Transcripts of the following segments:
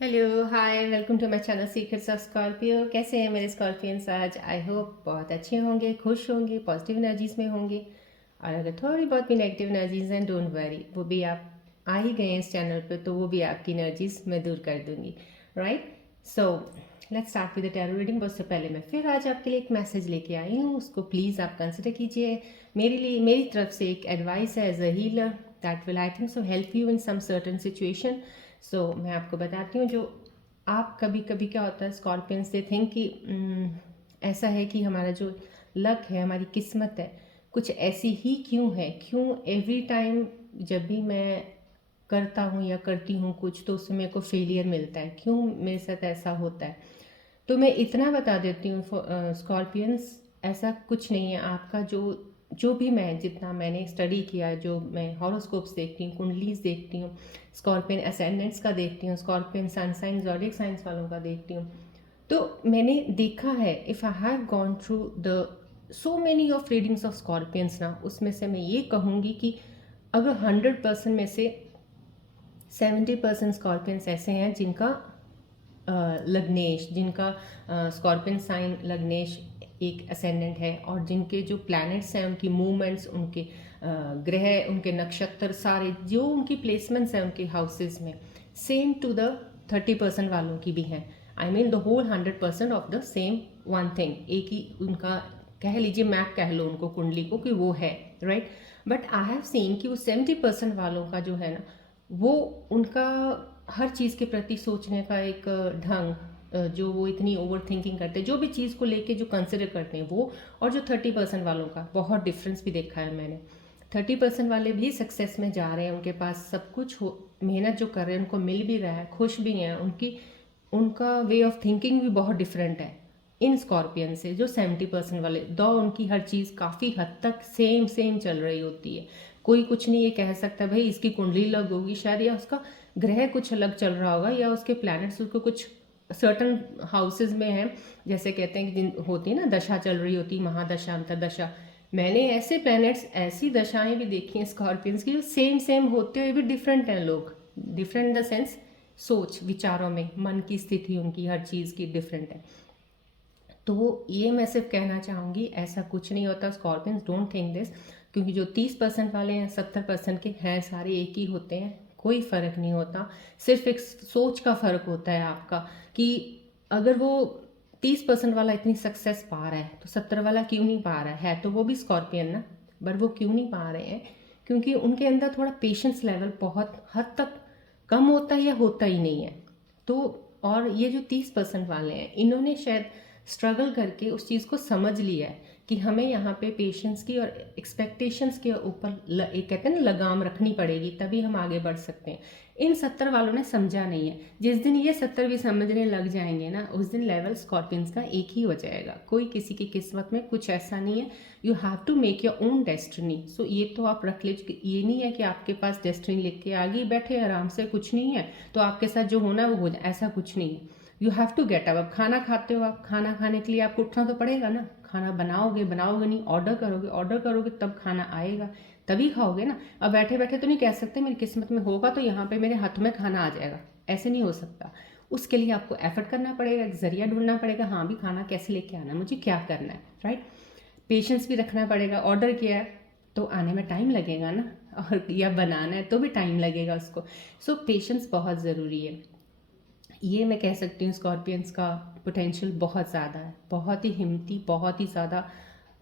Hello hi welcome to my channel secrets of Scorpio. कैसे हैं मेरे स्कॉर्पियंस? आज आई होप बहुत अच्छे होंगे, खुश होंगे, पॉजिटिव एनर्जीज में होंगे। और अगर थोड़ी बहुत भी नेगेटिव एनर्जीज हैं, डोंट वरी, वो भी आप आ ही गए हैं इस चैनल पे, तो वो भी आपकी एनर्जीज मैं दूर कर दूंगी। Right, so let's start with the tarot reading. उससे पहले मैं फिर आज आपके लिए एक मैसेज लेके आई हूँ, उसको प्लीज़ आप कंसिडर कीजिए। मेरे लिए मेरी तरफ से एक एडवाइस है as a healer that will I think so help you in some certain situation. So मैं आपको बताती हूँ, जो आप कभी कभी क्या होता है स्कॉर्पियंस दे थिंक कि ऐसा है कि हमारा जो लक है, हमारी किस्मत है, कुछ ऐसी ही क्यों है, क्यों एवरी टाइम जब भी मैं करता हूँ या करती हूँ कुछ तो उससे मेरे को फेलियर मिलता है, क्यों मेरे साथ ऐसा होता है। तो मैं इतना बता देती हूँ स्कॉर्पियंस, ऐसा कुछ नहीं है। आपका जो जो भी मैं जितना मैंने स्टडी किया, जो मैं हॉरोस्कोप्स देखती हूँ, कुंडलीज देखती हूँ, स्कॉर्पियन असेंडेंट्स का देखती हूँ, Scorpion sun sign zodiac signs वालों का देखती हूँ, तो मैंने देखा है if I have gone through the so many of readings of Scorpions ना, उसमें से मैं ये कहूँगी कि अगर 100% में से 70% स्कॉर्पियंस ऐसे हैं जिनका लग्नेश, जिनका स्कॉर्पियन साइन लग्नेश एक असेंडेंट है, और जिनके जो प्लैनेट्स हैं उनकी मूवमेंट्स, उनके ग्रह, उनके नक्षत्र, सारे जो उनकी प्लेसमेंट्स हैं उनके हाउसेस में सेम टू द 30% वालों की भी हैं। I mean the whole 100% of the same one thing, एक ही उनका कह लीजिए, मैप कह लो उनको, कुंडली को, कि वो है right. But I have seen कि वो 70% वालों का जो है ना, वो उनका हर चीज़ के प्रति सोचने का एक ढंग, जो वो इतनी ओवर थिंकिंग करते हैं, जो भी चीज़ को लेके जो कंसिडर करते हैं वो, और जो 30% वालों का बहुत डिफरेंस भी देखा है मैंने। 30% वाले भी सक्सेस में जा रहे हैं, उनके पास सब कुछ हो, मेहनत जो कर रहे हैं उनको मिल भी रहा है, खुश भी हैं, उनकी उनका वे ऑफ थिंकिंग भी बहुत डिफरेंट है इन स्कॉर्पियन से। जो 70% वाले, दो उनकी हर चीज़ काफ़ी हद तक सेम सेम चल रही होती है, कोई कुछ नहीं ये कह सकता भाई इसकी कुंडली अलग होगी शायद, या उसका ग्रह कुछ अलग चल रहा होगा, या उसके प्लैनेट्स उसको कुछ सर्टन हाउसेज में हैं, जैसे कहते हैं कि दिन होती है ना, दशा चल रही होती, महादशा अंतरदशा। मैंने ऐसे प्लैनेट्स, ऐसी दशाएं भी देखी हैं स्कॉर्पियंस की, जो सेम सेम होते हुए भी डिफरेंट हैं लोग। डिफरेंट इन द सेंस, सोच विचारों में, मन की स्थिति उनकी हर चीज़ की डिफरेंट है। तो ये मैं सिर्फ कहना चाहूँगी, ऐसा कुछ नहीं होता स्कॉर्पियंस, डोंट थिंक दिस। क्योंकि जो 30% वाले हैं, 70% के हैं, सारे एक ही होते हैं, कोई फ़र्क नहीं होता। सिर्फ एक सोच का फ़र्क होता है आपका, कि अगर वो 30% वाला इतनी सक्सेस पा रहा है तो 70 वाला क्यों नहीं पा रहा है तो वो भी स्कॉर्पियन ना, बट वो क्यों नहीं पा रहे हैं? क्योंकि उनके अंदर थोड़ा पेशेंस लेवल बहुत हद तक कम होता है, या होता ही नहीं है। तो और ये जो 30% वाले हैं, इन्होंने शायद स्ट्रगल करके उस चीज़ को समझ लिया है कि हमें यहाँ पे पेशेंस की और एक्सपेक्टेशंस के ऊपर एक कहते हैं ना लगाम रखनी पड़ेगी, तभी हम आगे बढ़ सकते हैं। इन 70 वालों ने समझा नहीं है। जिस दिन ये 70 भी समझने लग जाएंगे ना, उस दिन लेवल स्कॉर्पियंस का एक ही हो जाएगा। कोई किसी की किस्मत में कुछ ऐसा नहीं है। You have to make your own destiny. So ये तो आप रख लीजिए, ये नहीं है कि आपके पास डेस्टिनी लिख के आगे बैठे आराम से, कुछ नहीं है तो आपके साथ जो होना है वो हो जाए, ऐसा कुछ नहीं है। You have to get up. अब खाना खाते हो, आप खाना खाने के लिए आपको उठना तो पड़ेगा ना। खाना बनाओगे, बनाओगे नहीं, ऑर्डर करोगे, ऑर्डर करोगे तब खाना आएगा, तभी खाओगे ना। अब बैठे बैठे तो नहीं कह सकते मेरी किस्मत में होगा तो यहाँ पे मेरे हाथ में खाना आ जाएगा, ऐसे नहीं हो सकता। उसके लिए आपको एफर्ट करना पड़ेगा, एक जरिया ढूंढना पड़ेगा, हाँ भी खाना कैसे लेके आना है, मुझे क्या करना है, राइट। पेशेंस भी रखना पड़ेगा। ऑर्डर किया है तो आने में टाइम लगेगा ना, और या बनाना है तो भी टाइम लगेगा उसको। सो पेशेंस बहुत ज़रूरी है। ये मैं कह सकती हूँ स्कॉर्पियंस का पोटेंशियल बहुत ज़्यादा है, बहुत ही हिम्मती, बहुत ही ज़्यादा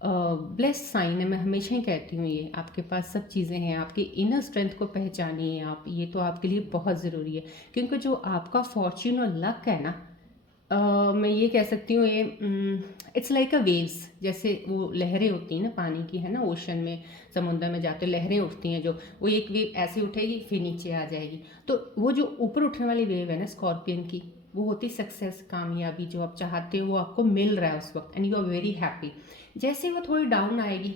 ब्लेस्ड साइन है। मैं हमेशा ही कहती हूँ ये आपके पास सब चीज़ें हैं, आपकी इनर स्ट्रेंथ को पहचानिए आप, ये तो आपके लिए बहुत ज़रूरी है। क्योंकि जो आपका फॉर्च्यून और लक है ना, मैं ये कह सकती हूँ, ये इट्स लाइक अ वेव्स, जैसे वो लहरें होती हैं ना पानी की, है ना, ओशन में, समुद्र में जाते लहरें उठती हैं, जो वो एक वेव ऐसे उठेगी फिर नीचे आ जाएगी। तो वो जो ऊपर उठने वाली वेव है ना स्कॉर्पियन की, वो होती सक्सेस, कामयाबी, जो आप चाहते हो वो आपको मिल रहा है उस वक्त, and you are very happy. जैसे वो थोड़ी डाउन आएगी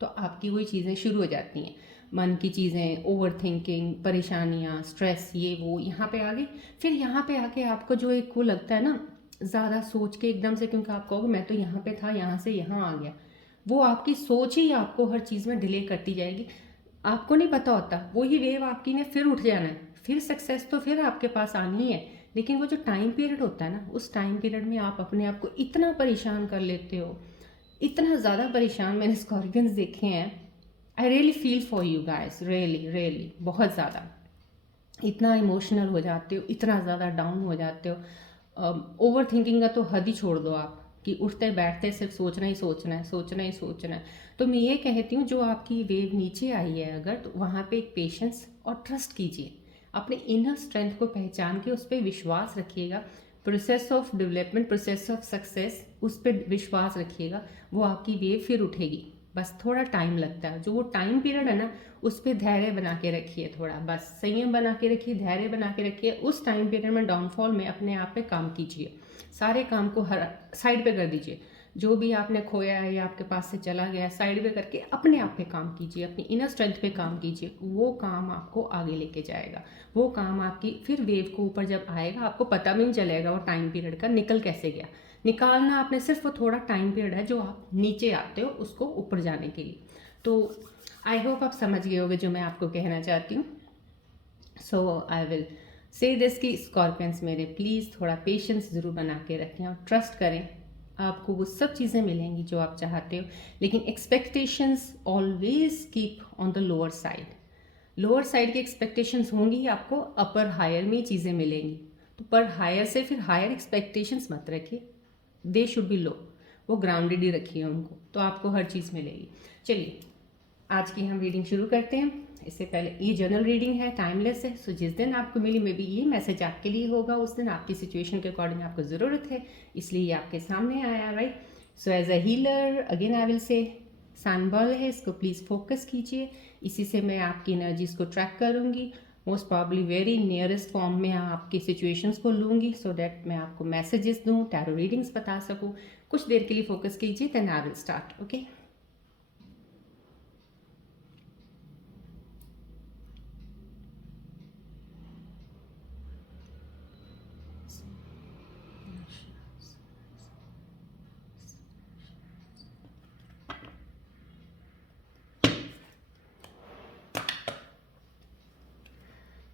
तो आपकी वही चीज़ें शुरू हो जाती हैं, मन की चीज़ें, ओवर थिंकिंग, परेशानियाँ, स्ट्रेस, ये वो यहाँ पे आ गई। फिर यहाँ पे आके आपको जो एक वो लगता है ना, ज़्यादा सोच के एकदम से, क्योंकि आप कहोगे मैं तो यहाँ पे था, यहाँ से यहाँ आ गया, वो आपकी सोच ही आपको हर चीज़ में डिले करती जाएगी। आपको नहीं पता होता, वही वेव आपकी ने फिर उठ जाना है, फिर सक्सेस तो फिर आपके पास आनी है। लेकिन वो जो टाइम पीरियड होता है ना, उस टाइम पीरियड में आप अपने आप को इतना परेशान कर लेते हो, इतना ज़्यादा परेशान मैंने स्कॉर्पियंस देखे हैं। I really feel for you guys, really really बहुत ज़्यादा। इतना इमोशनल हो जाते हो, इतना ज़्यादा डाउन हो जाते हो। ओवर थिंकिंग का तो हद ही छोड़ दो आप, कि उठते बैठते सिर्फ सोचना ही सोचना है, सोचना ही सोचना है। तो मैं ये कहती हूँ, जो आपकी वेव नीचे आई है अगर, तो वहाँ पे एक पेशेंस और ट्रस्ट कीजिए, अपने इनर स्ट्रेंथ को पहचान के उस पर विश्वास रखिएगा। Process of development, process of success, उस पर विश्वास रखिएगा, वो आपकी वेव फिर उठेगी। बस थोड़ा टाइम लगता है, जो वो टाइम पीरियड है ना, उस पर धैर्य बना के रखिए, थोड़ा बस संयम बना के रखिए, धैर्य बना के रखिए। उस टाइम पीरियड में डाउनफॉल में अपने आप पे काम कीजिए, सारे काम को हर साइड पे कर दीजिए। जो भी आपने खोया है या आपके पास से चला गया है, साइड पे करके अपने आप पे काम कीजिए, अपनी इनर स्ट्रेंथ पे काम कीजिए। वो काम आपको आगे लेके जाएगा, वो काम आपकी फिर वेव को ऊपर जब आएगा, आपको पता भी नहीं चलेगा वो टाइम पीरियड का निकल कैसे गया। निकालना आपने सिर्फ वो थोड़ा टाइम पीरियड है जो आप नीचे आते हो उसको ऊपर जाने के लिए। तो आई होप आप समझ गए होगे जो मैं आपको कहना चाहती हूँ। सो आई विल से दिस कि स्कॉर्पियंस मेरे, प्लीज़ थोड़ा पेशेंस ज़रूर बना के रखें और ट्रस्ट करें, आपको वो सब चीज़ें मिलेंगी जो आप चाहते हो। लेकिन expectations always keep on the lower side. Lower side की एक्सपेक्टेशंस होंगी, आपको अपर हायर में ही चीज़ें मिलेंगी। तो पर हायर से फिर हायर एक्सपेक्टेशंस मत रखिए, दे शुड बी लो, वो ग्राउंडेड ही रखिए उनको, तो आपको हर चीज़ मिलेगी। चलिए आज की हम रीडिंग शुरू करते हैं। इससे पहले ये जर्नल रीडिंग है, टाइमलेस है। सो जिस दिन आपको मिली मे बी ये मैसेज आपके लिए होगा, उस दिन आपकी सिचुएशन के अकॉर्डिंग आपको ज़रूरत है, इसलिए ये आपके सामने आया, right. So as a healer again I will say sun ball है, इसको प्लीज़ फोकस कीजिए। इसी से मैं आपकी एनर्जीज को ट्रैक करूँगी, most probably very nearest form में आपकी सिचुएशंस को लूँगी, सो दैट मैं आपको मैसेजेस दूँ, टैरो रीडिंग्स बता सकूँ। कुछ देर के लिए फोकस कीजिए, then I will start, okay.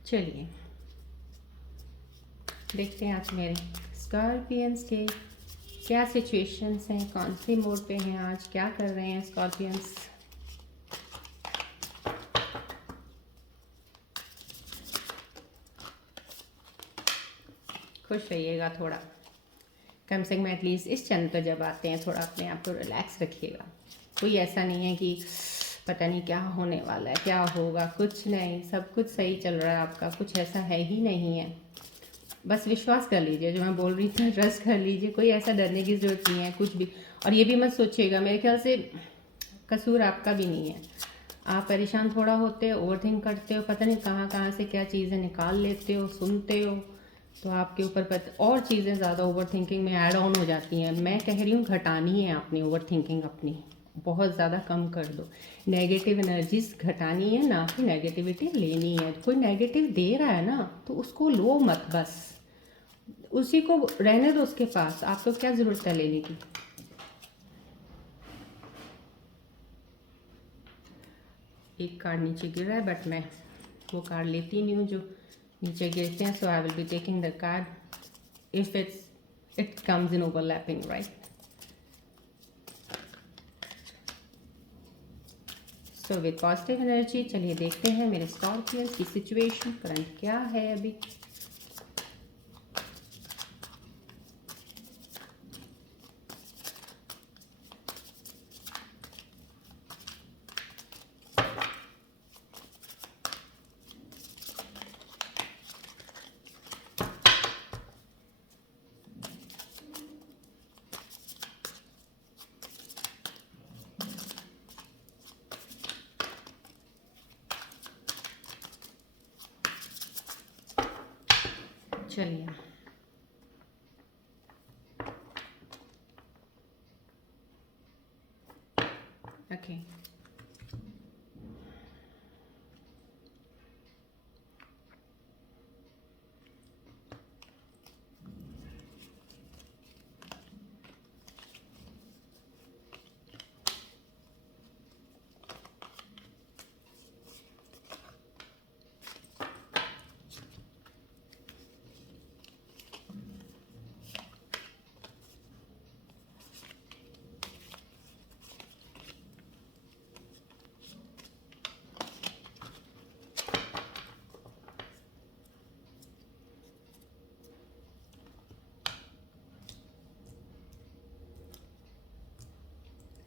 चलिए देखते हैं आज मेरे स्कॉर्पियंस के क्या सिचुएशंस हैं, कौन से मोड पे हैं आज, क्या कर रहे हैं स्कॉर्पियंस। खुश रहिएगा थोड़ा, कम से कम एटलीस्ट इस चैनल पर जब आते हैं थोड़ा अपने आप को रिलैक्स रखिएगा। कोई ऐसा नहीं है कि पता नहीं क्या होने वाला है, क्या होगा, कुछ नहीं, सब कुछ सही चल रहा है आपका, कुछ ऐसा है ही नहीं है। बस विश्वास कर लीजिए, जो मैं बोल रही थी ट्रस्ट कर लीजिए, कोई ऐसा डरने की ज़रूरत नहीं है कुछ भी। और ये भी मत सोचिएगा, मेरे ख्याल से कसूर आपका भी नहीं है। आप परेशान थोड़ा होते हो, ओवर थिंक करते हो, पता नहीं कहाँ कहाँ से क्या चीज़ें निकाल लेते हो, सुनते हो, तो आपके ऊपर और चीज़ें ज़्यादा ओवर थिंकिंग में ऐड ऑन हो जाती हैं। मैं कह रही हूँ घटानी है अपनी ओवर थिंकिंग, अपनी बहुत ज़्यादा कम कर दो। नेगेटिव एनर्जीज घटानी है, ना कि नेगेटिविटी लेनी है। कोई नेगेटिव दे रहा है ना, तो उसको लो मत, बस उसी को रहने दो उसके पास, आपको क्या ज़रूरत है लेने की। एक कार्ड नीचे गिर रहा है, बट मैं वो कार्ड लेती नहीं हूँ जो नीचे गिरते हैं। So I will be taking the card if it comes in overlapping, right. So with positive energy चलिए देखते हैं मेरे स्कॉर्पियंस की सिचुएशन करंट क्या है अभी। चलिए ओके,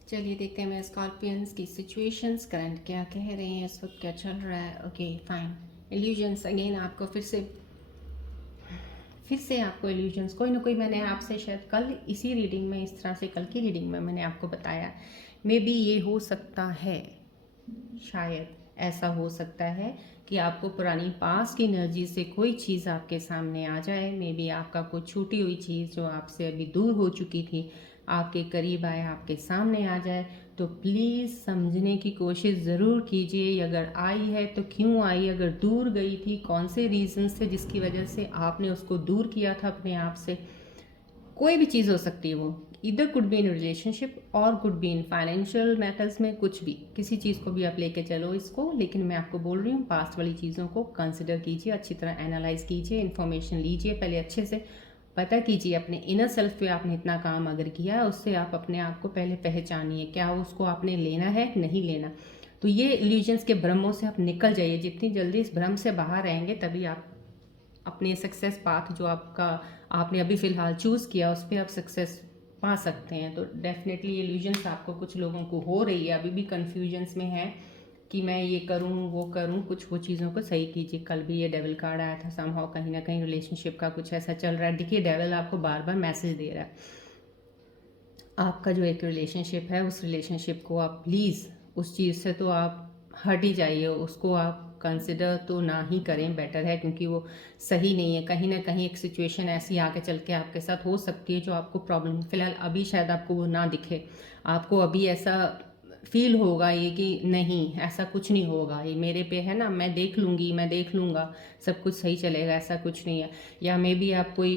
चलिए देखते हैं मेरे स्कॉर्पियंस की सिचुएशंस करंट क्या कह रहे हैं, इस वक्त क्या चल रहा है। Okay fine. इल्यूजन्स अगेन आपको फिर से आपको इल्यूजन्स कोई ना कोई, मैंने आपसे शायद कल इसी रीडिंग में, इस तरह से कल की रीडिंग में मैंने आपको बताया मे बी ये हो सकता है, शायद ऐसा हो सकता है कि आपको पुरानी पास्ट की एनर्जी से कोई चीज़ आपके सामने आ जाए। मे बी आपका कोई छूटी हुई चीज़ जो आपसे अभी दूर हो चुकी थी आपके करीब आए, आपके सामने आ जाए। तो प्लीज़ समझने की कोशिश ज़रूर कीजिए, अगर आई है तो क्यों आई, अगर दूर गई थी कौन से रीज़न्स थे जिसकी वजह से आपने उसको दूर किया था अपने आप से। कोई भी चीज़ हो सकती है वो, इधर कुड बी इन रिलेशनशिप और could be in financial matters में, कुछ भी, किसी चीज़ को भी आप लेके चलो इसको। लेकिन मैं आपको बोल रही हूँ पास्ट वाली चीज़ों को कंसिडर कीजिए, अच्छी तरह एनालाइज कीजिए, इन्फॉर्मेशन लीजिए, पहले अच्छे से पता कीजिए अपने इनर सेल्फ पे आपने इतना काम अगर किया है उससे आप अपने आप को पहले पहचानिए, क्या उसको आपने लेना है नहीं लेना। तो ये इल्यूजन्स के भ्रमों से आप निकल जाइए, जितनी जल्दी इस भ्रम से बाहर रहेंगे तभी आप अपने सक्सेस पाथ जो आपने अभी फ़िलहाल चूज़ किया उस पर आप सक्सेस पा सकते हैं। तो डेफिनेटली इल्यूजन्स आपको कुछ लोगों को हो रही है, अभी भी कन्फ्यूजन्स में है कि मैं ये करूँ वो करूँ, कुछ वो चीज़ों को सही कीजिए। कल भी ये डेविल कार्ड आया था, समहाउ कहीं ना कहीं रिलेशनशिप का कुछ ऐसा चल रहा है। देखिए डेविल आपको बार बार मैसेज दे रहा है, आपका जो एक रिलेशनशिप है उस रिलेशनशिप को आप प्लीज़ उस चीज़ से तो आप हट ही जाइए, उसको आप कंसिडर तो ना ही करें, बेटर है, क्योंकि वो सही नहीं है। कहीं ना कहीं एक सिचुएशन ऐसी आके चल के आपके साथ हो सकती है जो आपको प्रॉब्लम, फ़िलहाल अभी शायद आपको वो ना दिखे, आपको अभी ऐसा फील होगा ये कि नहीं ऐसा कुछ नहीं होगा, ये मेरे पे है ना, मैं देख लूँगी, मैं देख लूँगा, सब कुछ सही चलेगा, ऐसा कुछ नहीं है। या मे बी आप कोई,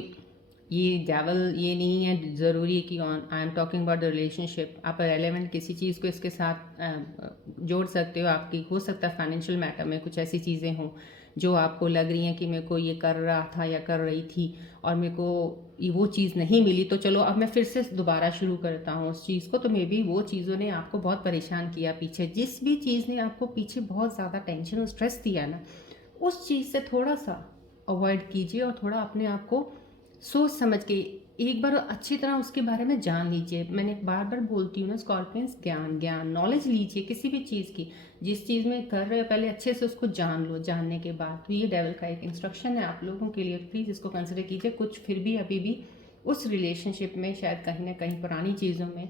ये डेवल ये नहीं है ज़रूरी कि on I am talking about the relationship, आप रेलेवेंट किसी चीज़ को इसके साथ जोड़ सकते हो। आपकी हो सकता है फाइनेंशियल मैटर में कुछ ऐसी चीज़ें हों जो आपको लग रही हैं कि मेरे को ये कर रहा था या कर रही थी और मेरे को ये वो चीज़ नहीं मिली, तो चलो अब मैं फिर से दोबारा शुरू करता हूँ उस चीज़ को। तो मे बी वो चीज़ों ने आपको बहुत परेशान किया पीछे, जिस भी चीज़ ने आपको पीछे बहुत ज़्यादा टेंशन और स्ट्रेस दिया ना, उस चीज़ से थोड़ा सा अवॉइड कीजिए और थोड़ा अपने आप को सोच समझ के एक बार अच्छी तरह उसके बारे में जान लीजिए। मैंने बार बार बोलती हूँ ना स्कॉर्पियंस, ज्ञान नॉलेज लीजिए किसी भी चीज़ की, जिस चीज़ में कर रहे हो पहले अच्छे से उसको जान लो, जानने के बाद। तो ये डेविल का एक इंस्ट्रक्शन है आप लोगों के लिए, प्लीज़ इसको कंसिडर कीजिए। कुछ फिर भी अभी भी उस रिलेशनशिप में शायद कहीं ना कहीं पुरानी चीज़ों में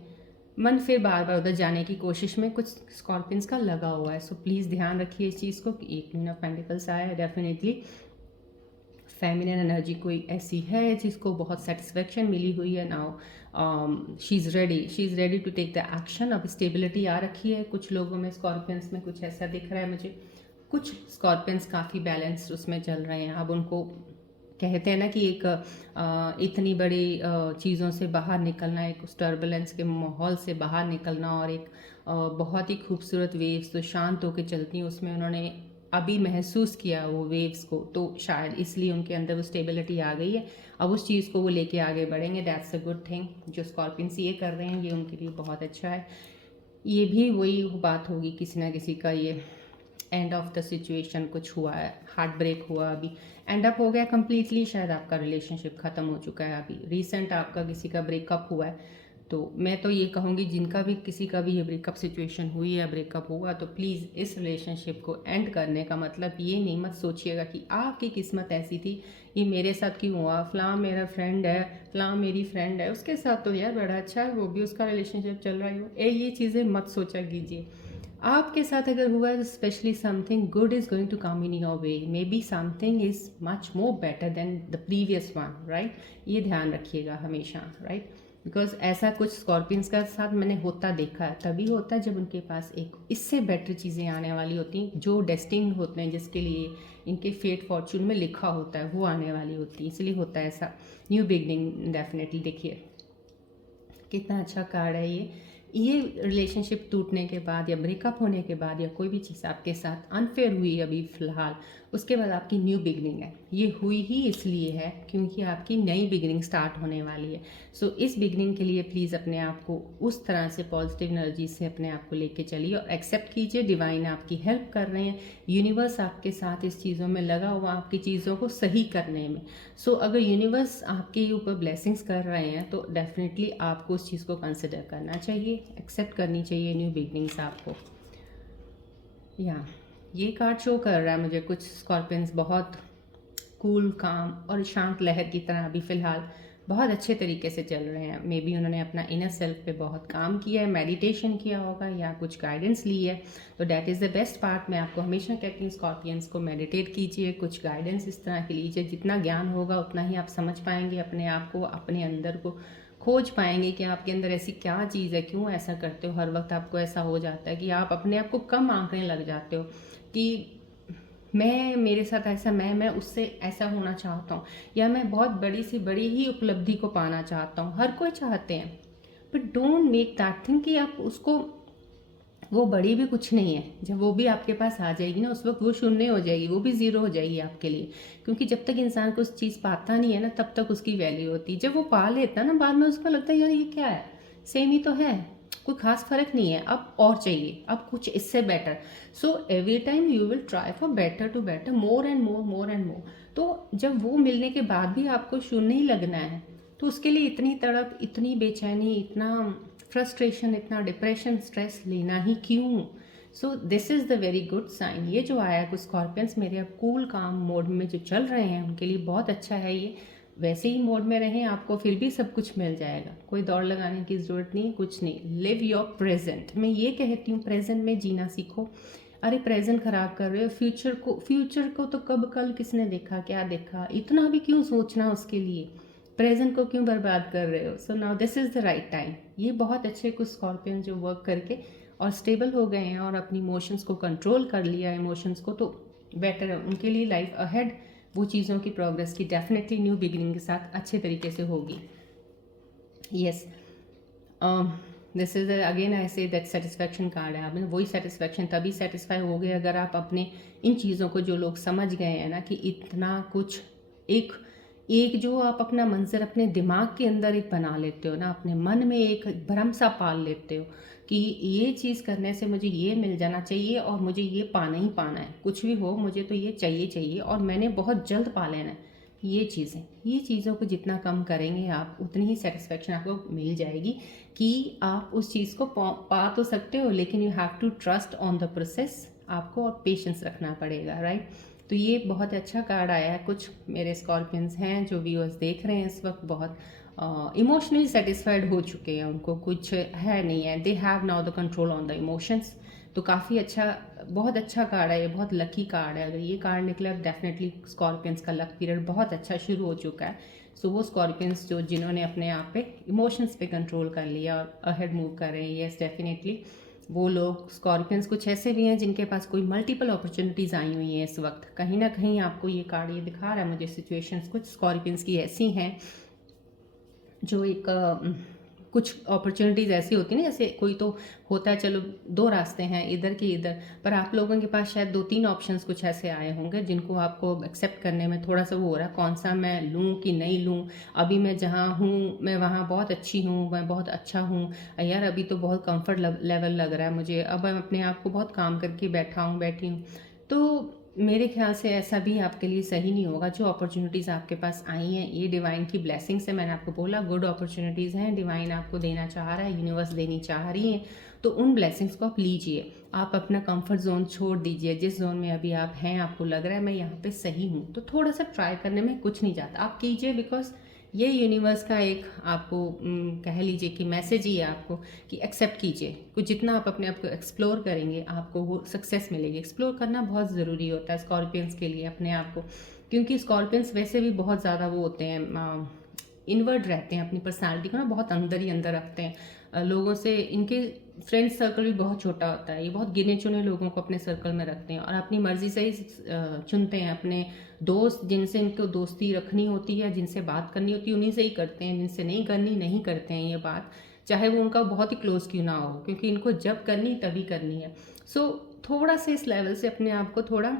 मन फिर बार बार उधर जाने की कोशिश में कुछ स्कॉर्पियंस का लगा हुआ है। सो प्लीज़ ध्यान रखिए इस चीज़ को कि एक क्वीन ऑफ पेंटिकल्स आया है, डेफिनेटली फेमिनिन एनर्जी कोई ऐसी है जिसको बहुत सेटिस्फेक्शन मिली हुई है। Now she is ready to take the action. अब स्टेबिलिटी आ रखी है कुछ लोगों में, स्कॉर्पियंस में कुछ ऐसा दिख रहा है मुझे। कुछ स्कॉर्पियंस काफ़ी बैलेंस्ड उसमें चल रहे हैं। अब उनको कहते हैं ना कि एक इतनी बड़ी चीज़ों से बाहर निकलना, एक उस टर्बुलेंस के माहौल से बाहर निकलना और एक बहुत ही खूबसूरत वेव्स तो शांत होकर चलती हैं, उसमें उन्होंने अभी महसूस किया वो वेव्स को, तो शायद इसलिए उनके अंदर वो स्टेबिलिटी आ गई है। अब उस चीज़ को वो लेके आगे बढ़ेंगे, दैट्स अ गुड थिंग। जो स्कॉर्पियंस ये कर रहे हैं ये उनके लिए बहुत अच्छा है। ये भी वही बात होगी, किसी ना किसी का ये एंड ऑफ द सिचुएशन कुछ हुआ है, हार्ट ब्रेक हुआ, अभी एंड अप हो गया कम्प्लीटली, शायद आपका रिलेशनशिप ख़त्म हो चुका है, अभी रिसेंट आपका किसी का ब्रेकअप हुआ है। तो मैं तो ये कहूँगी जिनका भी किसी का भी ये ब्रेकअप सिचुएशन हुई है, ब्रेकअप हुआ, तो प्लीज़ इस रिलेशनशिप को एंड करने का मतलब ये नहीं मत सोचिएगा कि आपकी किस्मत ऐसी थी, ये मेरे साथ क्यों हुआ, फ़लाँ मेरा फ्रेंड है, फ़लाँ मेरी फ्रेंड है, उसके साथ तो यार बड़ा अच्छा है, वो भी उसका रिलेशनशिप चल रहा है, ये चीज़ें मत सोचा कीजिए। आपके साथ अगर हुआ है, specially something good is going to come in your way, may be something is much more better than the previous one, right. ये ध्यान रखिएगा हमेशा, राइट। बिकॉज ऐसा कुछ स्कॉर्पियंस का साथ मैंने होता देखा है, तभी होता है जब उनके पास एक इससे बेटर चीज़ें आने वाली होती हैं, जो डेस्टिन्ड होते हैं, जिसके लिए इनके फेट फॉर्चून में लिखा होता है वो आने वाली होती है, इसलिए होता है ऐसा। न्यू बिगनिंग डेफिनेटली, देखिए कितना अच्छा कार्ड है ये रिलेशनशिप टूटने के बाद या ब्रेकअप होने के बाद या कोई भी चीज़ आपके साथ अनफेयर हुई अभी फ़िलहाल, उसके बाद आपकी न्यू बिगनिंग है। ये हुई ही इसलिए है क्योंकि आपकी नई बिगनिंग स्टार्ट होने वाली है। सो इस बिगनिंग के लिए प्लीज़ अपने आप को उस तरह से पॉजिटिव एनर्जी से अपने आप को लेके चलिए और एक्सेप्ट कीजिए डिवाइन आपकी हेल्प कर रहे हैं, यूनिवर्स आपके साथ इस चीज़ों में लगा हुआ आपकी चीज़ों को सही करने में। सो अगर यूनिवर्स आपके ऊपर ब्लेसिंग्स कर रहे हैं तो डेफिनेटली आपको उस चीज़ को कंसिडर करना चाहिए, एक्सेप्ट करनी चाहिए न्यू बिगनिंग्स आपको। या ये कार्ड शो कर रहा है मुझे कुछ स्कॉर्पियंस बहुत कूल, काम और शांत लहर की तरह अभी फ़िलहाल बहुत अच्छे तरीके से चल रहे हैं। मे बी उन्होंने अपना इनर सेल्फ पे बहुत काम किया है, मेडिटेशन किया होगा या कुछ गाइडेंस ली है। तो that is the best part. मैं आपको हमेशा कहती हूँ स्कॉर्पियंस को मेडिटेट कीजिए, कुछ गाइडेंस इस तरह की लीजिए। जितना ज्ञान होगा उतना ही आप समझ पाएंगे अपने आप को, अपने अंदर को खोज पाएंगे कि आपके अंदर ऐसी क्या चीज़ है, क्यों ऐसा करते हो। हर वक्त आपको ऐसा हो जाता है कि आप अपने आप को कम आंकने लग जाते हो कि मैं, मेरे साथ ऐसा, मैं उससे ऐसा होना चाहता हूँ, या मैं बहुत बड़ी से बड़ी ही उपलब्धि को पाना चाहता हूँ। हर कोई चाहते हैं, but don't make that thing कि आप उसको, वो बड़ी भी कुछ नहीं है। जब वो भी आपके पास आ जाएगी ना, उस वक्त वो शून्य हो जाएगी, वो भी ज़ीरो हो जाएगी आपके लिए। क्योंकि जब तक इंसान को उस चीज़ पाता नहीं है ना, तब तक उसकी वैल्यू होती है। जब वो पा लेता है ना, बाद में उसको लगता है यार ये क्या है, सेम ही तो है, कोई खास फर्क नहीं है, अब और चाहिए, अब कुछ इससे better. So every time you will try for better to better, more and more, more and more. तो जब वो मिलने के बाद भी आपको शून्य ही लगना है, तो उसके लिए इतनी तड़प, इतनी बेचैनी, इतना फ्रस्ट्रेशन, इतना डिप्रेशन, स्ट्रेस लेना ही क्यों। So this is the very good sign. ये जो आया है कुछ स्कॉर्पियंस मेरे अब कूल काम मोड में जो चल रहे हैं उनके लिए बहुत अच्छा है ये। वैसे ही मोड में रहें, आपको फिर भी सब कुछ मिल जाएगा, कोई दौड़ लगाने की ज़रूरत नहीं, कुछ नहीं। Live your present. मैं ये कहती हूँ प्रेजेंट में जीना सीखो। अरे प्रेजेंट खराब कर रहे हो, फ्यूचर को तो कब कल किसने देखा, क्या देखा, इतना भी क्यों सोचना उसके लिए, प्रेजेंट को क्यों बर्बाद कर रहे हो। So now this is the right time. ये बहुत अच्छे कुछ स्कॉर्पियन जो वर्क करके और स्टेबल हो गए हैं और अपनी इमोशंस को कंट्रोल कर लिया, इमोशंस को, तो बेटर है उनके लिए लाइफ अहेड। वो चीज़ों की प्रोग्रेस की डेफिनेटली न्यू बिगिनिंग के साथ अच्छे तरीके से होगी। Yes, this is again I say that satisfaction card है। आपने वही सेटिस्फैक्शन तभी सेटिस्फाई हो गए अगर आप अपने इन चीज़ों को, जो लोग समझ गए हैं ना कि इतना कुछ, एक एक जो आप अपना मंजर अपने दिमाग के अंदर एक बना लेते हो ना, अपने मन में एक भ्रम सा पाल लेते हो कि ये चीज़ करने से मुझे ये मिल जाना चाहिए और मुझे ये पाना ही पाना है, कुछ भी हो मुझे तो ये चाहिए चाहिए और मैंने बहुत जल्द पा लेना है। ये चीज़ों को जितना कम करेंगे आप, उतनी ही सेटिस्फेक्शन आपको मिल जाएगी कि आप उस चीज़ को पा तो सकते हो, लेकिन you have to trust on the process. आपको और पेशेंस रखना पड़ेगा, राइट। तो ये बहुत अच्छा कार्ड आया है। कुछ मेरे स्कॉर्पियंस हैं जो व्यूअर्स देख रहे हैं इस वक्त, बहुत इमोशनली सेटिस्फाइड हो चुके हैं, उनको कुछ है नहीं है, they have now the control on the emotions. तो काफ़ी अच्छा, बहुत अच्छा कार्ड है ये, बहुत लकी कार्ड है। अगर ये कार्ड निकला डेफिनेटली स्कॉर्पियंस का लक पीरियड बहुत अच्छा शुरू हो चुका है। सो वो स्कॉर्पियंस जो जिन्होंने अपने आप पे इमोशंस पे कंट्रोल कर लिया और अहेड मूव कर रहे हैं, येस डेफिनेटली वो लोग स्कॉर्पियंस कुछ ऐसे भी हैं जिनके पास कोई मल्टीपल अपॉर्चुनिटीज़ आई हुई हैं इस वक्त। कहीं ना कहीं आपको ये कार्ड ये दिखा रहा है मुझे, सिचुएशंस कुछ स्कॉर्पियंस की ऐसी हैं जो एक कुछ अपॉर्चुनिटीज़ ऐसी होती है ना, जैसे कोई तो होता है चलो दो रास्ते हैं इधर के इधर, पर आप लोगों के पास शायद 2-3 ऑप्शंस कुछ ऐसे आए होंगे जिनको आपको एक्सेप्ट करने में थोड़ा सा वो हो रहा है, कौन सा मैं लूँ कि नहीं लूँ। अभी मैं जहाँ हूँ मैं वहाँ बहुत अच्छी हूँ, मैं बहुत अच्छा हूँ, यार अभी तो बहुत कंफर्ट लेवल लग रहा है मुझे, अब मैं अपने आप को बहुत काम करके बैठी हूँ। तो मेरे ख्याल से ऐसा भी आपके लिए सही नहीं होगा। जो अपॉर्चुनिटीज़ आपके पास आई हैं ये डिवाइन की ब्लेसिंग से, मैंने आपको बोला गुड अपॉर्चुनिटीज़ हैं, डिवाइन आपको देना चाह रहा है, यूनिवर्स देनी चाह रही है। तो उन ब्लेसिंग्स को आप लीजिए, आप अपना कंफर्ट जोन छोड़ दीजिए। जिस जोन में अभी आप हैं, आपको लग रहा है मैं यहाँ पे सही हूँ, तो थोड़ा सा ट्राई करने में कुछ नहीं जाता, आप कीजिए। बिकॉज ये यूनिवर्स का एक आपको कह लीजिए कि मैसेज ही है आपको कि एक्सेप्ट कीजिए। कुछ जितना आप अपने आप को एक्सप्लोर करेंगे आपको वो सक्सेस मिलेगी। एक्सप्लोर करना बहुत ज़रूरी होता है स्कॉर्पियंस के लिए अपने आप को, क्योंकि स्कॉर्पियंस वैसे भी बहुत ज़्यादा वो होते हैं, इनवर्ड रहते हैं, अपनी पर्सनालिटी को ना बहुत अंदर ही अंदर रखते हैं। लोगों से इनके फ्रेंड सर्कल भी बहुत छोटा होता है, ये बहुत गिने चुने लोगों को अपने सर्कल में रखते हैं और अपनी मर्जी से ही चुनते हैं अपने दोस्त, जिनसे इनको दोस्ती रखनी होती है, जिनसे बात करनी होती है उन्हीं से ही करते हैं, जिनसे नहीं करनी नहीं करते हैं ये बात, चाहे वो उनका बहुत ही क्लोज क्यों ना हो, क्योंकि इनको जब करनी तभी करनी है। सो थोड़ा सा इस लेवल से अपने आप को थोड़ा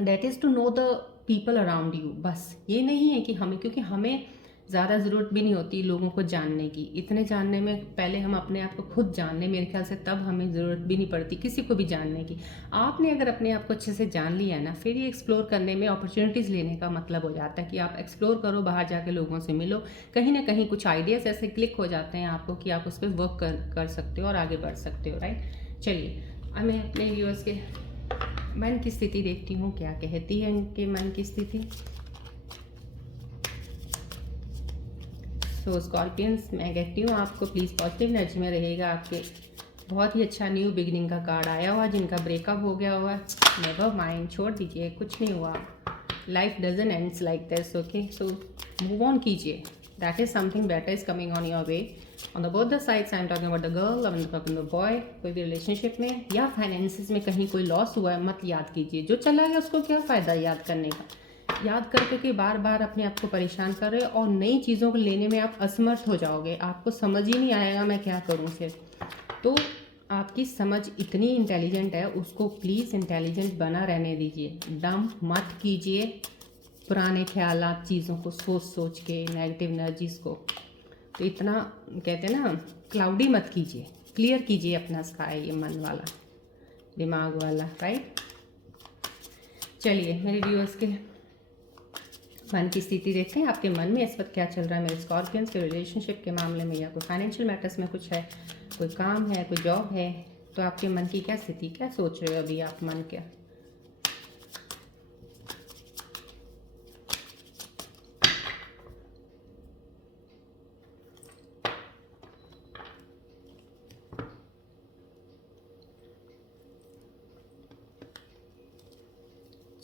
that is to know the people around you. बस ये नहीं है कि हमें, क्योंकि हमें ज़्यादा ज़रूरत भी नहीं होती लोगों को जानने की, इतने जानने में पहले हम अपने आप को खुद जान लें, मेरे ख्याल से तब हमें ज़रूरत भी नहीं पड़ती किसी को भी जानने की। आपने अगर अपने आप को अच्छे से जान लिया है ना, फिर ये एक्सप्लोर करने में अपॉर्चुनिटीज़ लेने का मतलब हो जाता है कि आप एक्सप्लोर करो, बाहर जाके लोगों से मिलो, कहीं ना कहीं कुछ आइडियाज़ ऐसे क्लिक हो जाते हैं आपको कि आप उस पर वर्क कर सकते हो और आगे बढ़ सकते हो, राइट। चलिए, अब मैं अपने व्यूअर्स के मन की स्थिति देखती हूँ, क्या कहती है उनके मन की स्थिति। सो स्कॉर्पियंस, मैं कहती हूँ आपको प्लीज़ पॉजिटिव एनर्जी में रहेगा। आपके बहुत ही अच्छा न्यू बिगिनिंग का कार्ड आया हुआ, जिनका ब्रेकअप हो गया हुआ, नेवर माइंड, छोड़ दीजिए, कुछ नहीं हुआ। Life doesn't ends like this, okay. So move on कीजिए, that is something better is coming on your way. On the both the sides, I am talking about the girl, I am talking the boy. कोई भी relationship में या finances में कहीं कोई loss हुआ है, मत याद कीजिए। जो चला गया उसको क्या फ़ायदा याद करने का, याद करके कि बार बार अपने आप को परेशान कर रहे हो और नई चीज़ों को लेने में आप असमर्थ हो जाओगे, आपको समझ ही नहीं आएगा मैं क्या करूँ फिर। तो आपकी समझ इतनी इंटेलिजेंट है, उसको प्लीज़ इंटेलिजेंट बना रहने दीजिए, डंप मत कीजिए पुराने ख्यालात, चीज़ों को सोच सोच के, नेगेटिव एनर्जीज़ को। तो इतना कहते हैं ना, क्लाउडी मत कीजिए, क्लियर कीजिए अपना स्काई, ये मन वाला, दिमाग वाला, राइट। चलिए, मेरे व्यूअर्स के मन की स्थिति देखते हैं, आपके मन में इस वक्त क्या चल रहा है मेरे स्कॉर्पियंस के रिलेशनशिप के मामले में, या कोई फाइनेंशियल मैटर्स में कुछ है, कोई काम है, कोई जॉब है। तो आपके मन की क्या स्थिति, क्या सोच रहे हो अभी आप, मन क्या।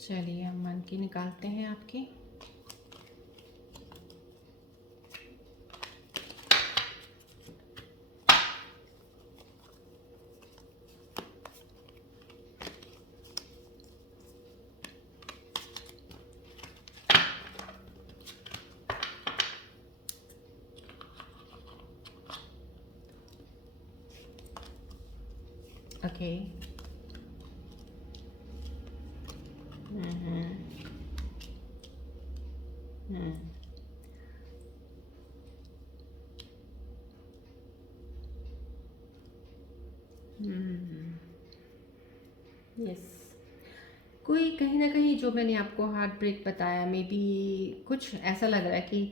चलिए, हम मन की निकालते हैं आपकी। ओके। यस, कोई कहीं ना कहीं जो मैंने आपको हार्ट ब्रेक बताया, मे बी कुछ ऐसा लग रहा है कि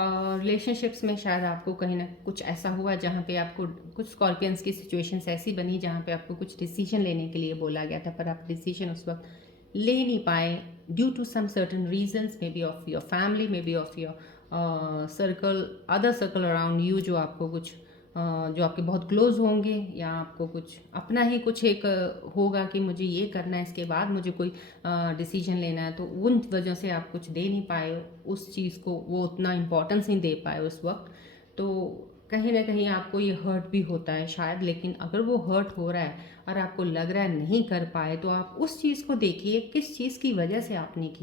और रिलेशनशिप्स में शायद आपको कहीं ना कुछ ऐसा हुआ जहाँ पे आपको कुछ स्कॉर्पियंस की सिचुएशंस ऐसी बनी जहाँ पे आपको कुछ डिसीजन लेने के लिए बोला गया था, पर आप डिसीजन उस वक्त ले नहीं पाए due to some certain reasons, may be of your family, may be of your circle, other circle around you, जो आपको कुछ जो आपके बहुत क्लोज होंगे, या आपको कुछ अपना ही कुछ एक होगा कि मुझे ये करना है, इसके बाद मुझे कोई डिसीजन लेना है, तो उन वजह से आप कुछ दे नहीं पाए उस चीज़ को, वो उतना इम्पोर्टेंस नहीं दे पाए उस वक्त। तो कहीं ना कहीं आपको ये हर्ट भी होता है शायद, लेकिन अगर वो हर्ट हो रहा है और आपको लग रहा है नहीं कर पाए, तो आप उस चीज़ को देखिए किस चीज़ की वजह से आपने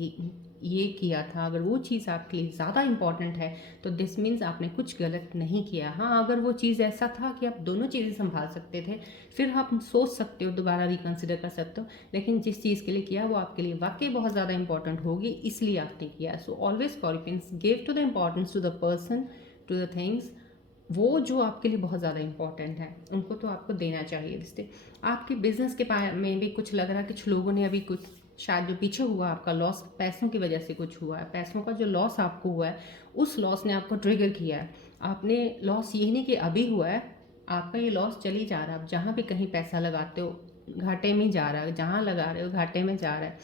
ये किया था। अगर वो चीज़ आपके लिए ज़्यादा इम्पॉर्टेंट है तो दिस मीन्स आपने कुछ गलत नहीं किया। हाँ, अगर वो चीज़ ऐसा था कि आप दोनों चीज़ें संभाल सकते थे, फिर आप सोच सकते हो, दोबारा रिकन्सिडर कर सकते हो, लेकिन जिस चीज़ के लिए किया वो आपके लिए वाकई बहुत ज़्यादा इंपॉर्टेंट होगी, इसलिए आपने किया। So always scorpions, give to the importance to the person, to the things, वो जो आपके लिए बहुत ज़्यादा इंपॉर्टेंट है उनको तो आपको देना चाहिए। रिश्ते आपके बिजनेस के में भी कुछ लग रहा है, कुछ लोगों ने अभी कुछ शायद जो पीछे हुआ आपका लॉस, पैसों की वजह से कुछ हुआ है, पैसों का जो लॉस आपको हुआ है उस लॉस ने आपको ट्रिगर किया है। आपने लॉस ये नहीं कि अभी हुआ है, आपका ये लॉस चली जा रहा है। आप जहाँ भी कहीं पैसा लगाते हो घाटे में जा रहा है, जहाँ लगा रहे हो घाटे में जा रहा है।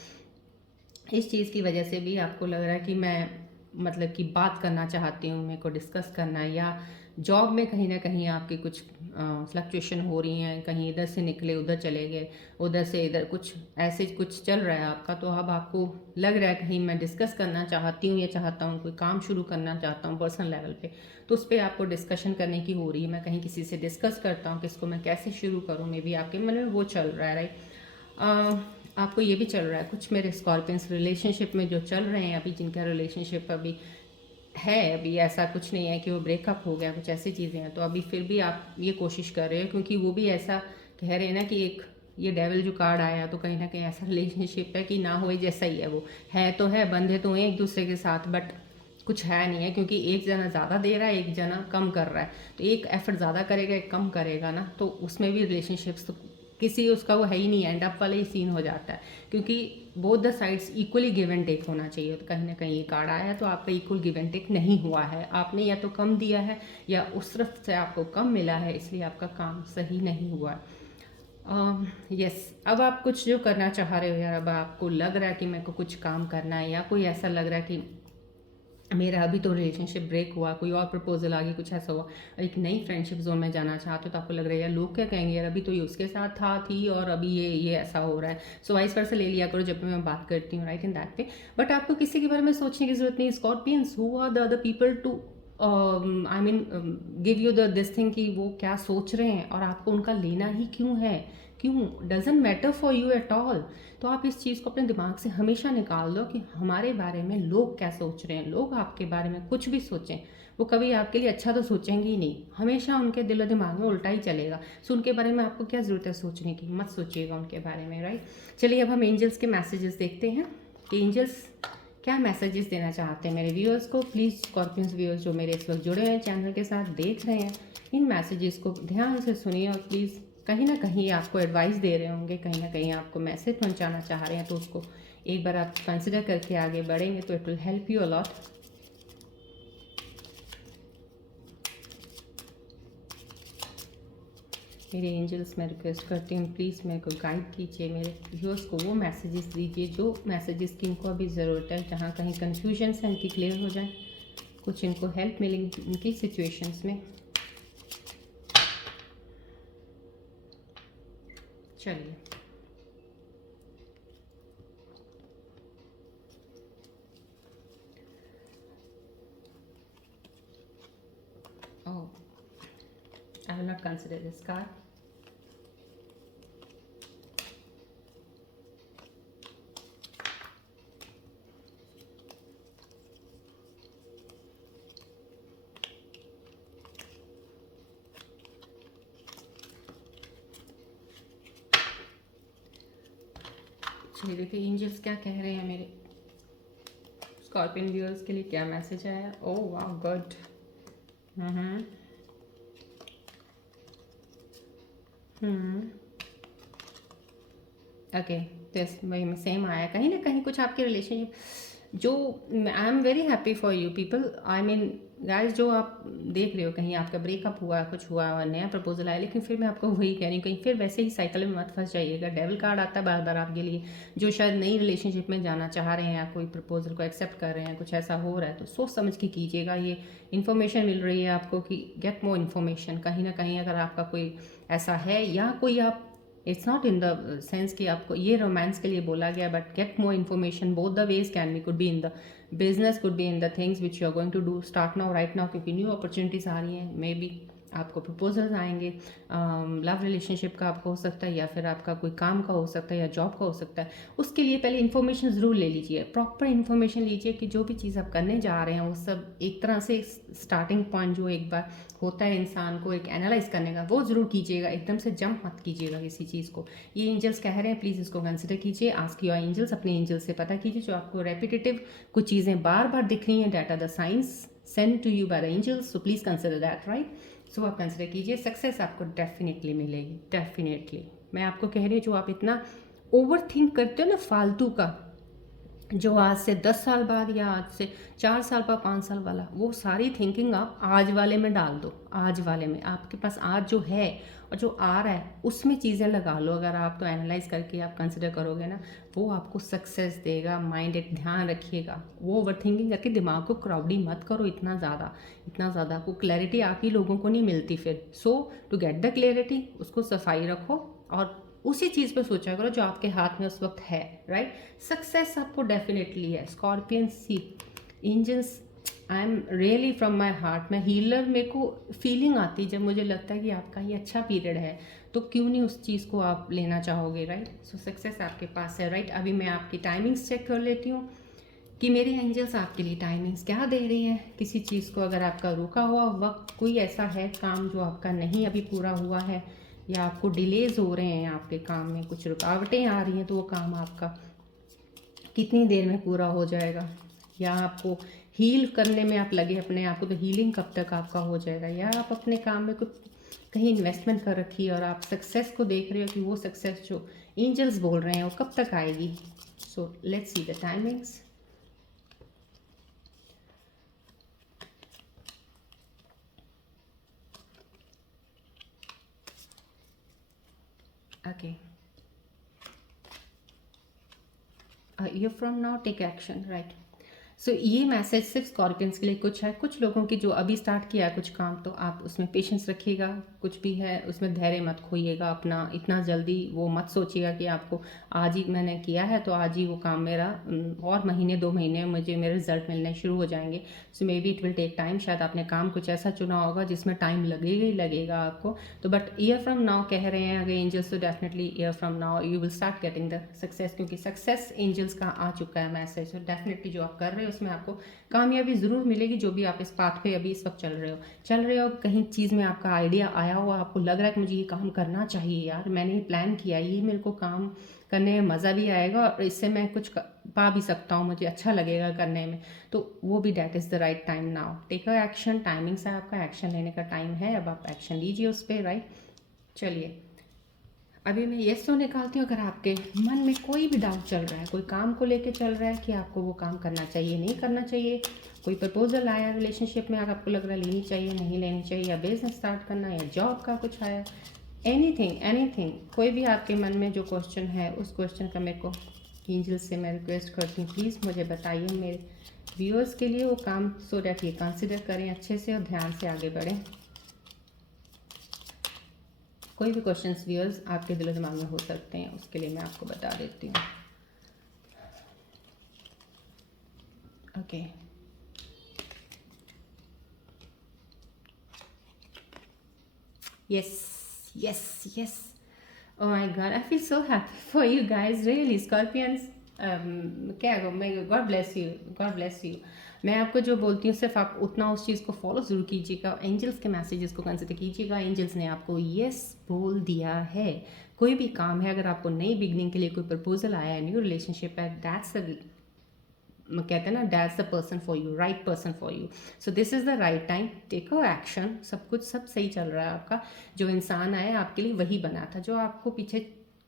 इस चीज़ की वजह से भी आपको लग रहा है कि मैं मतलब कि बात करना चाहती हूँ, मेरे को डिस्कस करना है, या जॉब में कहीं ना कहीं आपकी कुछ फ्लक्चुएशन हो रही हैं, कहीं इधर से निकले उधर चले गए, उधर से इधर कुछ ऐसे कुछ चल रहा है आपका। तो अब आपको लग रहा है कहीं मैं डिस्कस करना चाहती हूँ या चाहता हूँ, कोई काम शुरू करना चाहता हूँ पर्सनल लेवल पे, तो उस पर आपको डिस्कशन करने की हो रही है। मैं कहीं किसी से डिस्कस करता हूँ कि इसको मैं कैसे शुरू करूँ, मे बी आपके मन में वो चल रहा है, राइट। आपको ये भी चल रहा है, कुछ मेरे स्कॉर्पियंस रिलेशनशिप में जो चल रहे हैं अभी, जिनका रिलेशनशिप अभी है, अभी ऐसा कुछ नहीं है कि वो ब्रेकअप हो गया, कुछ ऐसी चीज़ें हैं, तो अभी फिर भी आप ये कोशिश कर रहे हो, क्योंकि वो भी ऐसा कह रहे हैं ना कि एक ये डेविल जो कार्ड आया तो कहीं ना कहीं ऐसा रिलेशनशिप है कि ना हुए जैसा ही है, वो है तो है, बंधे तो हैं एक दूसरे के साथ, बट कुछ है नहीं है, क्योंकि एक जना ज़्यादा दे रहा है, एक जना कम कर रहा है। तो एक एफर्ट ज़्यादा करेगा, एक कम करेगा ना, तो उसमें भी रिलेशनशिप्स तो किसी उसका वो है ही नहीं, एंड अप वाला ही सीन हो जाता है, क्योंकि both the sides equally give and take होना चाहिए। तो कहीं ना कहीं ये कार्ड आया है तो आपका इक्वल गिव एंड टेक नहीं हुआ है, आपने या तो कम दिया है या उस तरफ से आपको कम मिला है, इसलिए आपका काम सही नहीं हुआ है। यस, अब आप कुछ जो करना चाह रहे हो यार, अब आपको लग रहा है कि मेरे को कुछ काम करना है, या कोई ऐसा लग रहा है कि मेरा अभी तो रिलेशनशिप ब्रेक हुआ, कोई और प्रपोजल आ गई, कुछ ऐसा हुआ, एक नई फ्रेंडशिप जोन में जाना चाहते हो, तो आपको लग रहा है यार लोग क्या कहेंगे, यार अभी तो ये उसके साथ थी और अभी ये ऐसा हो रहा है। सो वाइस वर्सा ले लिया करो जब भी मैं बात करती हूँ, right, in that way. But आपको किसी के बारे में सोचने की जरूरत नहीं। Scorpions, who are the other people to I mean give you the this thing, कि वो क्या सोच रहे हैं और आपको उनका लेना ही क्यों है, क्यों, doesn't matter for you at all. तो आप इस चीज़ को अपने दिमाग से हमेशा निकाल दो कि हमारे बारे में लोग क्या सोच रहे हैं। लोग आपके बारे में कुछ भी सोचें, वो कभी आपके लिए अच्छा तो सोचेंगे ही नहीं, हमेशा उनके दिलो दिमाग में उल्टा ही चलेगा। सो उनके बारे में आपको क्या ज़रूरत है सोचने की, मत सोचिएगा उनके बारे में, राइट। चलिए अब हम एंजल्स के मैसेजेस देखते हैं कि एंजल्स क्या मैसेजेस देना चाहते हैं मेरे व्यूअर्स को। प्लीज़ स्कॉर्पियंस व्यूअर्स जो मेरे इस वक्त जुड़े हैं चैनल के साथ, देख रहे हैं, इन मैसेजेस को ध्यान से सुनिए, और प्लीज़ कहीं ना कहीं आपको एडवाइस दे रहे होंगे, कहीं ना कहीं आपको मैसेज पहुंचाना चाह रहे हैं, तो उसको एक बार आप कंसिडर करके आगे बढ़ेंगे तो it will help you a lot. मेरे एंजल्स, मैं रिक्वेस्ट करती हूँ प्लीज़ मेरे को गाइड कीजिए, मेरे व्यूअर्स को वो मैसेजेस दीजिए जो मैसेजेस की इनको अभी ज़रूरत है, जहाँ कहीं कन्फ्यूजन्स हैं इनकी क्लियर हो जाए, कुछ इनको हेल्प मिलेंगी इनकी सिचुएशंस में। चलिए oh, I will not consider this card. चलिए देखिए एंजल्स क्या कह रहे हैं मेरे स्कॉर्पियन व्यूअर्स के लिए, क्या मैसेज आया। ओह वाह, गुड। ओके, तो वही सेम आया, कहीं ना कहीं कुछ आपके रिलेशनशिप जो, I am very happy for you people, I mean guys, जो आप देख रहे हो कहीं आपका ब्रेकअप हुआ, कुछ हुआ और नया प्रपोजल आया, लेकिन फिर मैं आपको वही कह रही हूँ, कहीं फिर वैसे ही साइकिल में मत फंस जाइएगा। डेविल कार्ड आता है बार बार आपके लिए, जो शायद नई रिलेशनशिप में जाना चाह रहे हैं या कोई प्रपोजल को एक्सेप्ट कर रहे हैं, कुछ ऐसा हो रहा है, तो सोच समझ के कीजिएगा। ये इन्फॉर्मेशन मिल रही है आपको कि गेट मोर इन्फॉर्मेशन, कहीं ना कहीं अगर आपका कोई ऐसा है या कोई आप, it's not in the sense कि आपको ये रोमांस के लिए बोला गया, but get more information both the ways can be, could be in the business, could be in the things which you are going to do start now right now, क्योंकि new opportunities आ रही हैं, maybe आपको proposals आएंगे, love relationship का आपका हो सकता है, या फिर आपका कोई काम का हो सकता है, या जॉब का हो सकता है। उसके लिए पहले इन्फॉर्मेशन ज़रूर ले लीजिए, प्रॉपर इन्फॉर्मेशन लीजिए कि जो भी चीज़ आप करने जा रहे हैं वो सब एक तरह से स्टार्टिंग पॉइंट जो एक बार होता है इंसान को एक एनालाइज करने का, वो ज़रूर कीजिएगा, एकदम से जंप मत कीजिएगा किसी चीज़ को। ये एंजल्स कह रहे हैं, प्लीज़ इसको कंसिडर कीजिए, आस्क योर एंजल्स, अपने एंजल्स से पता कीजिए जो आपको रेपिटेटिव कुछ चीज़ें बार बार दिख रही हैं, that are the signs sent to you by the angels, so please consider that, right. So आप कंसिडर कीजिए, सक्सेस आपको डेफिनेटली मिलेगी, डेफिनेटली। मैं आपको कह रही हूँ जो आप इतना ओवर थिंक करते हो ना फालतू का, जो आज से 10 साल बाद या आज से 4 साल बाद 5 साल वाला, वो सारी थिंकिंग आप आज वाले में डाल दो। आज वाले में आपके पास आज जो है और जो आ रहा है उसमें चीज़ें लगा लो, अगर आप तो एनालाइज करके आप कंसिडर करोगे ना, वो आपको सक्सेस देगा। माइंड एक ध्यान रखिएगा, वो ओवर थिंकिंग करके दिमाग को क्राउडी मत करो इतना ज़्यादा, आपको क्लैरिटी आप ही लोगों को नहीं मिलती फिर। सो टू गेट द क्लैरिटी, उसको सफाई रखो और उसी चीज़ पे सोचा करो जो आपके हाथ में उस वक्त है, राइट। सक्सेस आपको डेफिनेटली है। Scorpion see angels, I am really from my heart, मैं हीलर, मेरे को फीलिंग आती जब मुझे लगता है कि आपका ये अच्छा पीरियड है, तो क्यों नहीं उस चीज़ को आप लेना चाहोगे, राइट। सो सक्सेस आपके पास है, राइट। अभी मैं आपकी टाइमिंग्स चेक कर लेती हूँ कि मेरे एंजल्स आपके लिए टाइमिंग्स क्या दे रही हैं। किसी चीज़ को अगर आपका रुका हुआ वक्त कोई ऐसा है काम जो आपका नहीं अभी पूरा हुआ है, या आपको डिलेज हो रहे हैं आपके काम में, कुछ रुकावटें आ रही हैं, तो वो काम आपका कितनी देर में पूरा हो जाएगा, या आपको हील करने में आप लगे अपने आप को, तो हीलिंग कब तक आपका हो जाएगा, या आप अपने काम में कुछ कहीं इन्वेस्टमेंट कर रखी है और आप सक्सेस को देख रहे हो कि वो सक्सेस जो एंजल्स बोल रहे हैं वो कब तक आएगी. So let's see the timings. Okay. Year from now, take action, right? सो ये मैसेज सिर्फ स्कॉर्पियंस के लिए कुछ है. कुछ लोगों की जो अभी स्टार्ट किया है कुछ काम, तो आप उसमें पेशेंस रखिएगा. कुछ भी है उसमें धैर्य मत खोइएगा अपना. इतना जल्दी वो मत सोचिएगा कि आपको आज ही मैंने किया है तो आज ही वो काम मेरा और महीने 2 महीने में मुझे मेरे रिजल्ट मिलने शुरू हो जाएंगे. So maybe it will take time. शायद आपने काम कुछ ऐसा चुना होगा जिसमें टाइम लगेगा ही लगेगा आपको. तो बट ईयर फ्रॉम नाउ कह रहे हैं अगर एंजल्स, तो definitely year from now you will start getting the success, क्योंकि सक्सेस एंजल्स का आ चुका है मैसेज. तो डेफिनेटली जो आप कर रहे हो उसमें आपको कामयाबी ज़रूर मिलेगी. जो भी आप इस पाथ पे अभी इस वक्त चल रहे हो, कहीं चीज़ में आपका आइडिया आया हुआ, आपको लग रहा है कि मुझे ये काम करना चाहिए यार, मैंने ये प्लान किया, ये मेरे को काम करने में मज़ा भी आएगा और इससे मैं कुछ पा भी सकता हूँ, मुझे अच्छा लगेगा करने में, तो वो भी that is the right time now. Take a action. Timing से आपका एक्शन लेने का टाइम है. अब आप एक्शन लीजिए उस पर, राइट. चलिए अभी मैं येस तो निकालती हूँ. अगर आपके मन में कोई भी डाउट चल रहा है, कोई काम को लेके चल रहा है कि आपको वो काम करना चाहिए नहीं करना चाहिए, कोई प्रपोजल आया रिलेशनशिप में, अगर आपको लग रहा है लेनी चाहिए नहीं लेनी चाहिए, या बिजनेस स्टार्ट करना, या जॉब का कुछ आया, एनीथिंग, कोई भी आपके मन में जो क्वेश्चन है, उस क्वेश्चन का मेरे को एंजल से मैं रिक्वेस्ट करती हूँ प्लीज़ मुझे बताइए मेरे व्यूअर्स के लिए वो काम, सो डैट ये कंसिडर करें अच्छे से और ध्यान से आगे बढ़ें. कोई भी क्वेश्चंस व्यूअर्स आपके दिलो दिमाग में हो सकते हैं, उसके लिए मैं आपको बता देती हूँ. Okay. yes. Oh my god, I feel so happy for you guys, really. Scorpions, क्या मैं गॉड ब्लेस यू. मैं आपको जो बोलती हूँ सिर्फ आप उतना उस चीज़ को फॉलो ज़रूर कीजिएगा. एंजल्स के मैसेजेस को कंसिडर कीजिएगा. एंजल्स ने आपको यस बोल दिया है. कोई भी काम है, अगर आपको नई बिगनिंग के लिए कोई प्रपोजल आया है, न्यू रिलेशनशिप है, दैट्स कहते हैं ना, that's the person for you, right person for you. So this is the right time. Take a action. सब सही चल रहा है आपका. जो इंसान आया आपके लिए वही बना था. जो आपको पीछे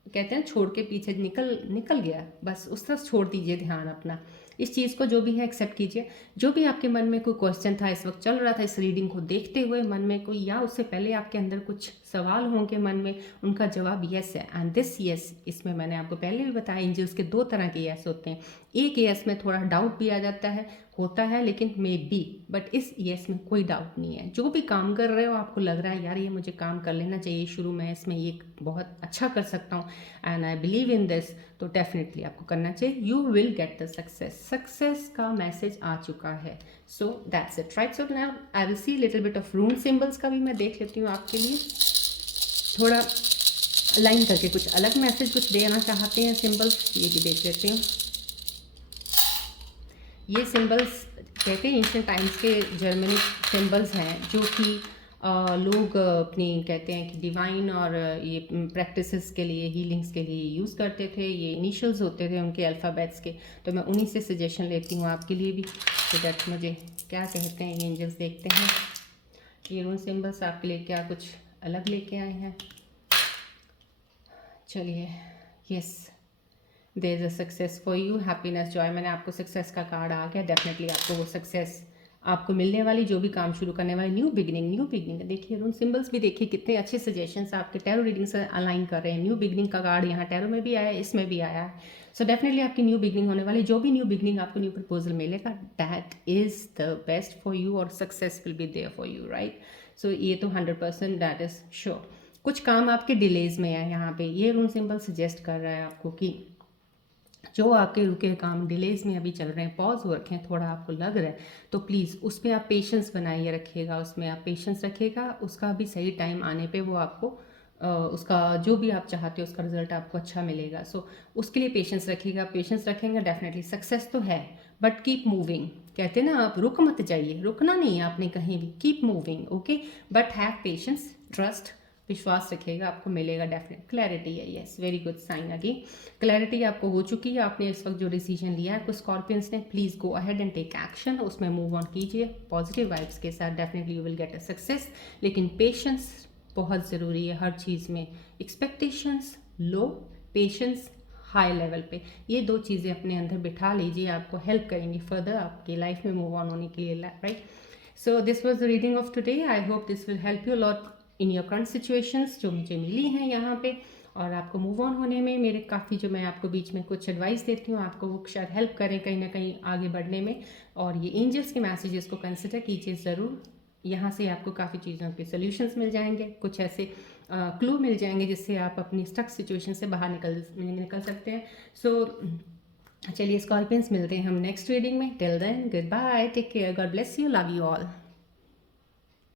कहते हैं छोड़ के पीछे निकल गया, बस उस तरफ छोड़ दीजिए ध्यान अपना. इस चीज़ को जो भी है एक्सेप्ट कीजिए. जो भी आपके मन में कोई क्वेश्चन था इस वक्त चल रहा था, इस रीडिंग को देखते हुए मन में कोई, या उससे पहले आपके अंदर कुछ सवाल होंगे मन में, उनका जवाब यस है. एंड दिस यस, इसमें मैंने आपको पहले भी बताया एंजल्स के 2 तरह के यस होते हैं. एक यस में थोड़ा डाउट भी आ जाता है, होता है, लेकिन मे बी, बट इस यस में कोई डाउट नहीं है. जो भी काम कर रहे हो आपको लग रहा है यार ये मुझे काम कर लेना चाहिए शुरू में, इसमें ये बहुत अच्छा कर सकता हूँ and I believe in this, तो डेफिनेटली आपको करना चाहिए. You will get the success का मैसेज आ चुका है. So that's it, right. So now I will see little bit of rune symbols का भी मैं देख लेती हूँ आपके लिए. थोड़ा लाइन करके कुछ अलग मैसेज कुछ देना चाहते हैं सिंबल्स, ये भी देख लेती हूँ. ये सिंबल्स कहते हैं एंशिएंट टाइम्स के जर्मनिक सिंबल्स हैं, जो कि लोग अपनी कहते हैं कि डिवाइन और ये प्रैक्टिसेस के लिए, हीलिंग्स के लिए यूज़ करते थे. ये इनिशियल्स होते थे उनके अल्फ़ाबेट्स के. तो मैं उन्हीं से सजेशन लेती हूँ आपके लिए भी. तो दैट मुझे क्या कहते हैं ये एंजल्स, देखते हैं ये रून सिंबल्स आपके लिए क्या कुछ अलग लेके आए हैं. चलिए. Yes, there is a success for you. Happiness, joy, मैंने आपको सक्सेस का कार्ड आ गया. डेफिनेटली आपको वो सक्सेस आपको मिलने वाली, जो भी काम शुरू करने वाली, न्यू बिगनिंग. देखिए रून सिंबल्स भी देखिए कितने अच्छे सजेशंस आपके टैरो रीडिंग से अलाइन कर रहे हैं. न्यू बिगनिंग का कार्ड यहाँ टैरो में भी आया है, इसमें भी आया है. सो डेफिनेटली आपकी न्यू बिगनिंग होने वाली. जो भी न्यू बिगनिंग आपको न्यू प्रपोजल मिलेगा, that is the best for you और success will be there for you, right. So ये तो 100% दैट इज़ श्योर. कुछ काम आपके डिलेज में है यहाँ पे. ये रून सिंबल सजेस्ट कर रहा है आपको कि जो आपके रुके काम डिलेज में अभी चल रहे हैं, पॉज हो रखे हैं, थोड़ा आपको लग रहा है, तो प्लीज़ उस पर आप पेशेंस बनाइए रखिएगा. उसमें आप पेशेंस रखिएगा. उसका भी सही टाइम आने पे वो आपको उसका जो भी आप चाहते हो उसका रिजल्ट आपको अच्छा मिलेगा. सो उसके लिए पेशेंस रखिएगा. पेशेंस रखेंगे डेफिनेटली सक्सेस तो है, बट कीप मूविंग. कहते हैं ना, आप रुक मत जाइए, रुकना नहीं है आपने कहीं भी. Keep moving, okay, but have patience, trust, विश्वास रखिएगा, आपको मिलेगा डेफिनेट। क्लैरिटी है, yes, very good sign again. Clarity आपको हो चुकी है, आपने इस वक्त जो डिसीजन लिया है आपको स्कॉर्पियंस ने, please go ahead and take action, उसमें मूव ऑन कीजिए पॉजिटिव वाइब्स के साथ, definitely you will get a success. लेकिन पेशेंस बहुत ज़रूरी है हर चीज़ में। Expectations low, patience high level पे, ये दो चीज़ें अपने अंदर बिठा लीजिए, आपको हेल्प करेंगी फर्दर आपकी लाइफ में मूव ऑन होने के लिए, right. So this was the reading of today. I hope this will help you lot in your current situations जो मुझे मिली हैं यहाँ पे, और आपको मूव ऑन होने में मेरे काफ़ी, जो मैं आपको बीच में कुछ एडवाइस देती हूँ, आपको वो शायद हेल्प करें कहीं ना कहीं आगे बढ़ने में। और ये एंजल्स के मैसेजेस को कंसिडर कीजिए ज़रूर, यहाँ से आपको काफ़ी चीज़ों के सोल्यूशंस मिल जाएंगे, कुछ ऐसे क्लू मिल जाएंगे जिससे आप अपनी स्टक सिचुएशन से बाहर निकल सकते हैं। सो चलिए स्कॉर्पियंस, मिलते हैं हम नेक्स्ट रीडिंग में। Till then goodbye, take care, God bless you, love you all.